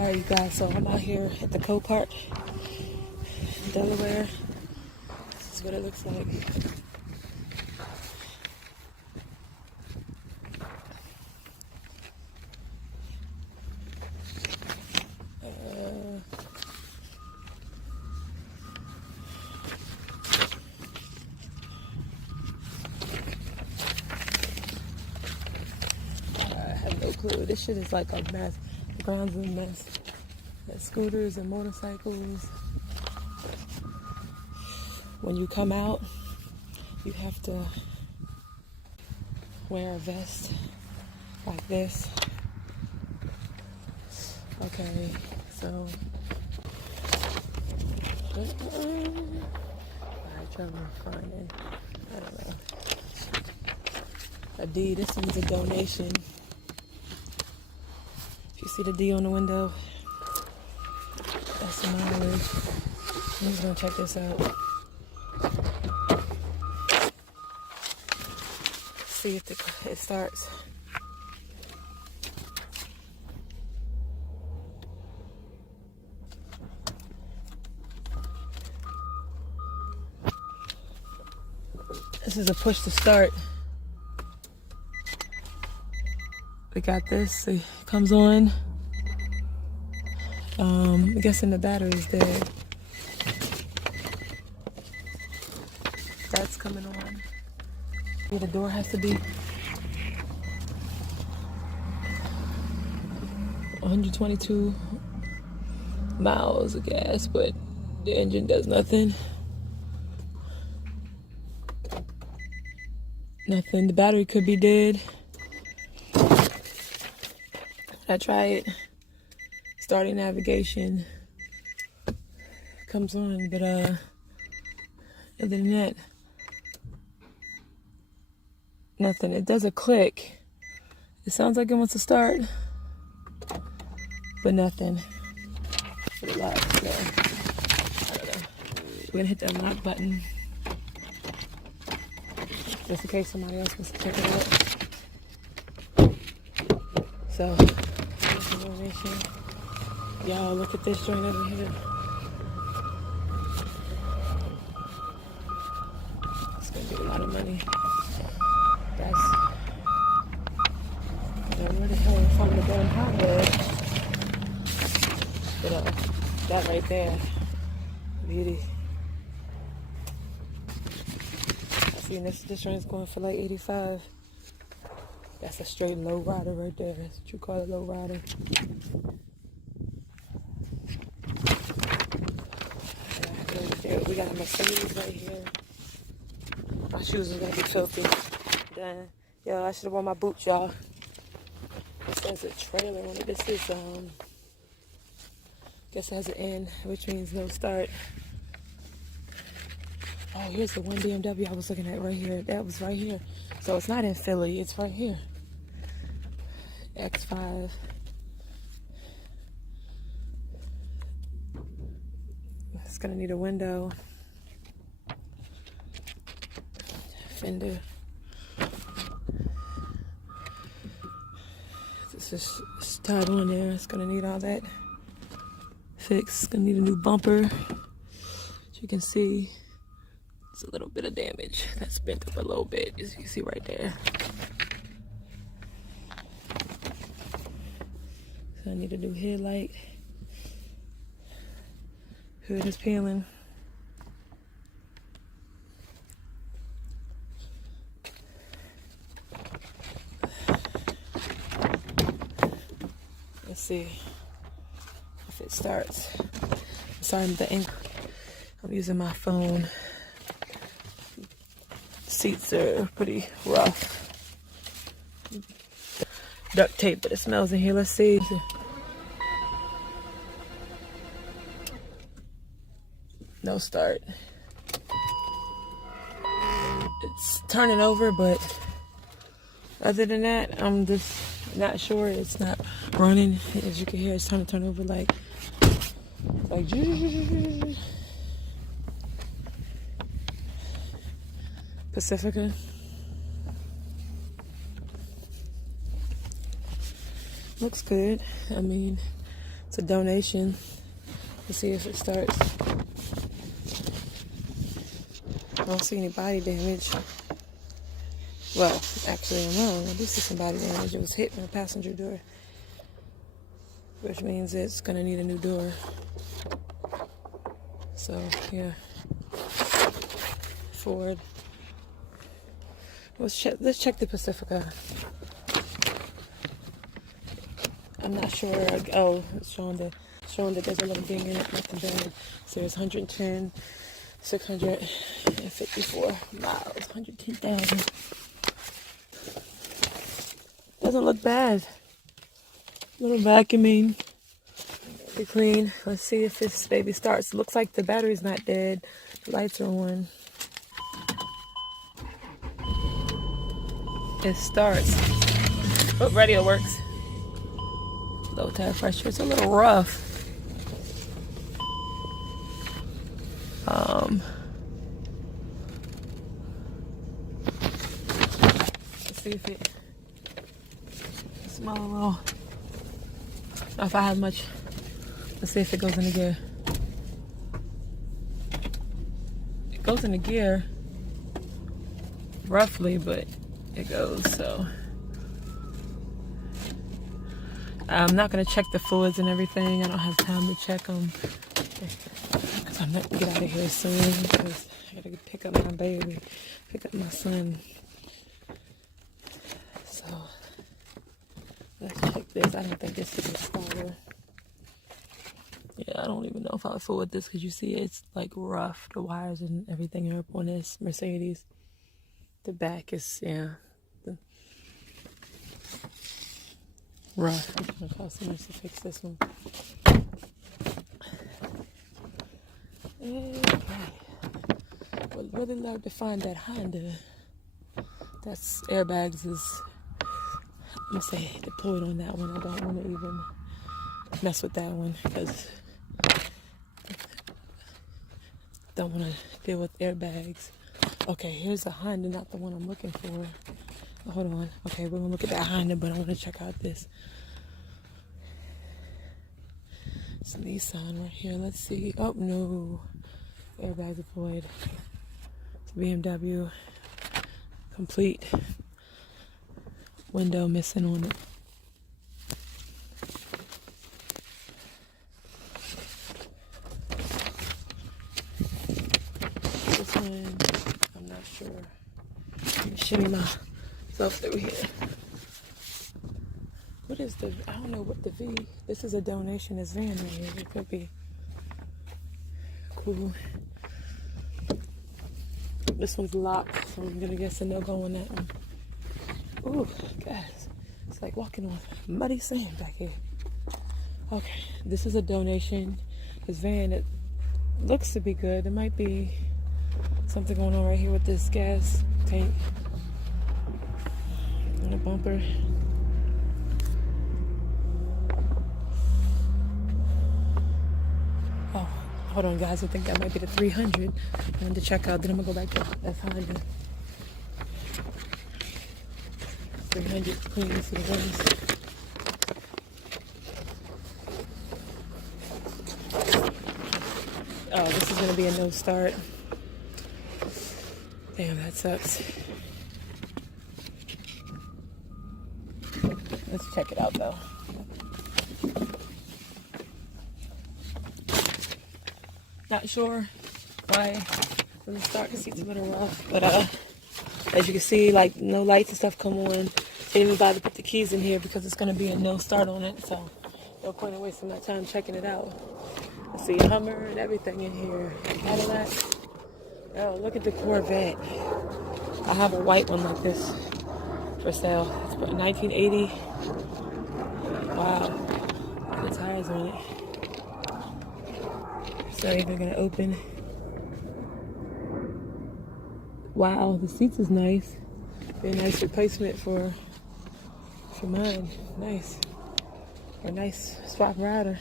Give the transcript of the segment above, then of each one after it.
Alright, you guys, so I'm out here at the Copart, Delaware. This is what it looks like. I have no clue. This shit is like a mess. The ground's a mess. There's scooters and motorcycles. When you come out, you have to wear a vest like this. Okay, so I trying to find it. I don't know. A D. This one's a donation. If you see the D on the window, that's the mileage. I'm just gonna check this out. See if it starts. This is a push to start. We got this. It comes on. I'm guessing the battery's dead. That's coming on. Yeah, the door has to be 122 miles of gas, but the engine does nothing. Nothing. The battery could be dead. I tried starting navigation. Comes on, but other than that, nothing. It does a click. It sounds like it wants to start, but nothing. Put it loud. So, I don't know. We're gonna hit the unlock button just in case somebody else wants to check it out. So, information. Y'all, look at this joint over here. It's gonna be a lot of money. That's, where the hell is from the damn hotbed? But that right there, beauty. I see this joint's going for like 85. That's a straight low rider right there. That's what you call a low rider. We got a Mercedes right here. My shoes are gonna be filthy. Done. Yo, I should have worn my boots, y'all. It says a trailer on it. This is guess it has an N, which means no start. Oh, here's the one BMW I was looking at right here. That was right here. So it's not in Philly, it's right here. X5. It's gonna need a window. Fender. This is tied on there. It's gonna need all that fixed. It's gonna need a new bumper. As you can see, it's a little bit of damage. That's bent up a little bit, as you can see right there. So I need a new headlight. Hood is peeling. Let's see if it starts. Sorry, I'm using my phone. Seats are pretty rough. Duct tape, but it smells in here. Let's see. No start. It's turning over, but other than that, I'm just not sure. It's not running. As you can hear, it's trying to turn over like Pacifica. Looks good. I mean, It's a donation. Let's see if it starts. I don't see any body damage. Well, actually, I'm wrong. I do see some body damage. It was hit in the passenger door, which means it's gonna need a new door. So, yeah. Ford. Let's check the Pacifica. I'm not sure. Oh, it's showing that there's a little ding in it. Nothing bad. So there's 110, 654 miles, 110,000. Doesn't look bad. Little vacuuming. Pretty clean. Let's see if this baby starts. Looks like the battery's not dead. The lights are on. It starts. But radio works. Low tire pressure. It's a little rough. Let's see if it smell a little. If I have much. Let's see if it goes into gear. It goes into gear roughly, but it goes. So I'm not gonna check the fluids and everything. I don't have time to check them. Cause I'm not gonna get out of here soon. Cause I gotta pick up my baby, pick up my son. So let's check this. I don't think this is a starter. Yeah, I don't even know if I would fool with this because you see it's like rough. The wires and everything are up on this Mercedes. The back is, yeah, rough. It's gonna cost so much to fix this one. Okay. Would really love to find that Honda. That's airbags is, let me say, deployed on that one. I don't want to even mess with that one because don't want to deal with airbags. Okay, here's a Honda, not the one I'm looking for. Oh, hold on. Okay, we're gonna look at that Honda, but I want to check out this. It's Nissan right here. Let's see. Oh no, airbag deployed. It's BMW. Complete. Window missing on it. This one, I'm not sure. Let me shimmy myself through here. What is the, I don't know what the V, this is a donation, this van right here. It could be cool. This one's locked, so I'm gonna guess a no-go on that one. Ooh, guys, it's like walking on muddy sand back here. Okay, this is a donation. This van, it looks to be good. There might be something going on right here with this gas tank and a bumper. Oh, hold on, guys. I think that might be the 300. I wanted to check out. Then I'm gonna go back to F100. 300 clean for the rims. Oh, this is gonna be a no start. Damn, that sucks. Let's check it out though. Not sure why from the start the seat's a little rough, but as you can see, like no lights and stuff come on. Didn't even bother to put the keys in here because it's gonna be a no start on it, so no point in wasting my time checking it out. I see a Hummer and everything in here. Cadillac. Oh, look at the Corvette. I have a white one like this for sale. It's about 1980. Wow. The tires on it. It's not even gonna open. Wow, the seats is nice. Be a nice replacement for mine. Nice. Or nice swap rider.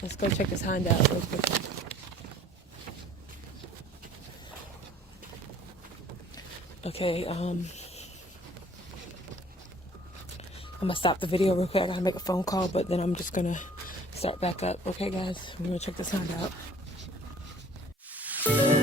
Let's go check this Honda out real quick. Okay, I'm gonna stop the video real quick. I gotta make a phone call, but then I'm just gonna start back up. Okay, guys, we're gonna check this sound out.